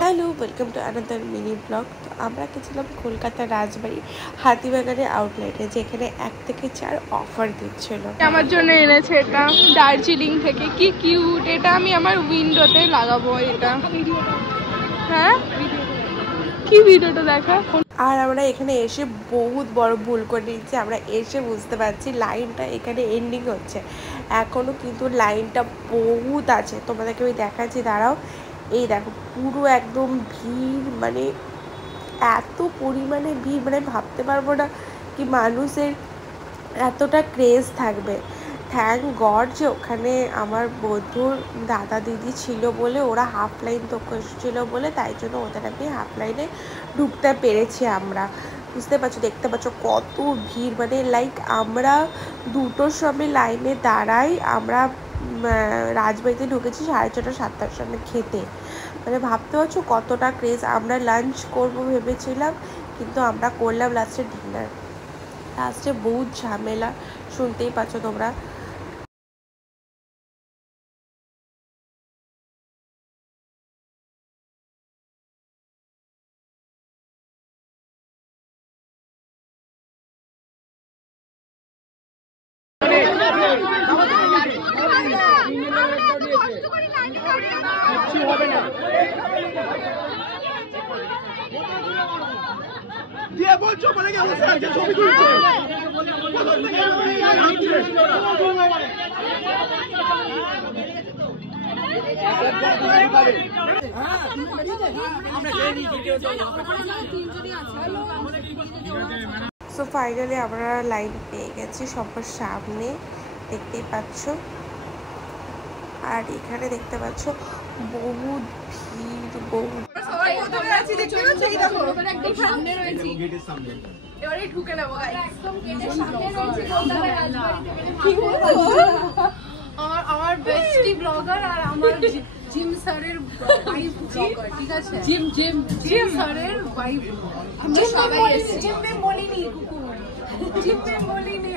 Hello, welcome to another mini blog. তো আমরা গেছিলাম কলকাতার রাজবাড়ি হাতিবাগানের আউটলেটে, যেখানে 1 থেকে 4 অফার দিচ্ছিল। আমার জন্য এনেছে এটা দার্জিলিং থেকে, কি কিউট। এটা আমি আমার উইন্ডোতে লাগাবো। এটা হ্যাঁ, কি ভিডিওটা দেখা। আর আমরা এখানে এসে বহুত বড় ভুল করে নিচ্ছি। আমরা এসে বুঝতে পারছি লাইনটা এখানে এন্ডিং হচ্ছে, এখনও কিন্তু লাইনটা বহুত আছে। তোমাদেরকে আমি দেখাচ্ছি, দাঁড়াও। এই দেখো, পুরো একদম ভিড়, মানে এত পরিমাণে ভিড়, মানে ভাবতে পারবো না কি মানুষের এতটা ক্রেজ থাকবে। থ্যাংক গড যে ওখানে আমার বন্ধুর দাদা দিদি ছিল বলে, ওরা হাফ লাইন তো এসেছিলো বলে, তাই জন্য ওদের আমি হাফ লাইনে ঢুকতে পেরেছি। আমরা বুঝতে পারছো, দেখতে পাচ্ছ কত ভিড়, মানে লাইক আমরা 2টোর সময় লাইনে দাঁড়াই। আমরা রাজবাড়িতে ঢুকেছি 6:30 7টার সময় খেতে। মানে ভাবতে পারছো কতটা ক্রেজ। আমরা লাঞ্চ করবো ভেবেছিলাম, কিন্তু আমরা করলাম লাস্টে ডিনার। লাস্টে বহুত ঝামেলা, শুনতেই পাচ্ছ তোমরা। সো ফাইনালি আমরা লাইন পেয়ে গেছি সবার সামনে, দেখতেই পাচ্ছ। আর এখানে দেখতে পাচ্ছ বহুত ভিড়, বহুত। এবারে ঢুকে নেবো। আমার বেস্টি ব্লগার আর আমার জিম স্যারের ওয়াইফ ব্লগার, ঠিক আছে? জিম স্যারের ওয়াইফ। আমরা সবাই এসেছি। জিম মে বলিনি কুকুর, জিম মে বলিনি।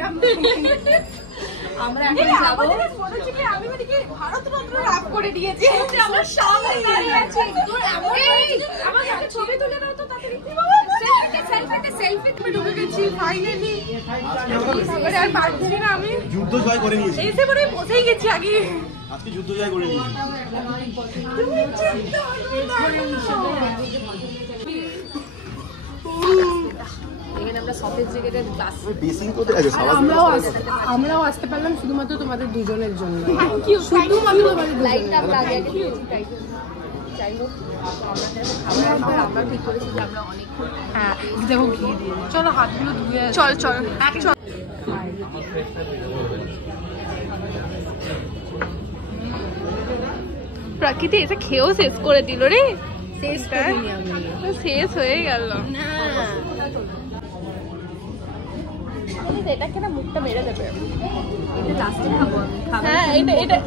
আমরা এখন যাব। আমি মানে কি ভারতরত্ন লাভ করে দিয়েছি। আমার সামনে দাঁড়িয়ে আছি। তোর এমন আমাকে একটা ছবি তুলে দাও তো তাড়াতাড়ি। সেলফি তুমি ঢুকে গেছি ফাইনালি। এবারে আর পারছি না, আমি যুদ্ধ জয় করে নিয়েছি। এসে পরে বসেই গেছি আগে। আজকে যুদ্ধ জয় করে নিয়েছি। আমরাও আসতে পারলাম শুধুমাত্র তোমাদের দুজনের জন্য। চলো হাতগুলো ধুয়ে চল। প্রকৃতি এটা খেয়েও শেষ করে দিল রে। শেষ হয়ে গেল না। এটা কেন মুখটা মেরে দেবে? হ্যাঁ, এটা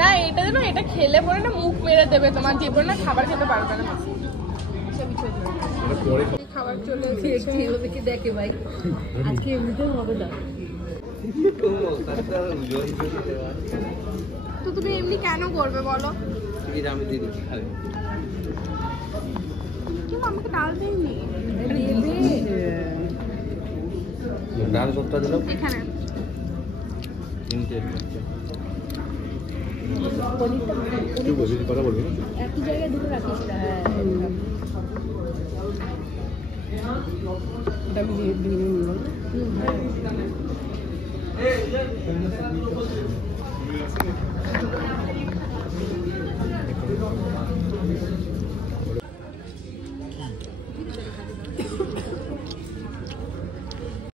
না, এটা যেন এটা খেলে পরে না মুখ মেরে দেবে তোমার, দিয়ে পরে না খাবার খেতে পারবে না। খাবার চলে এসেছে। দেখে ভাই আজকে এমনিতেও হবে না। তো তুমি এমনি কেন করবে বলো? কেউ আমাকে ডাল দেয়নি। ডাল কতটা দিলাম এখানে? কথা বলবি একই জায়গায় দুটো রাখিস না। এটা আমি দিয়ে নিলাম।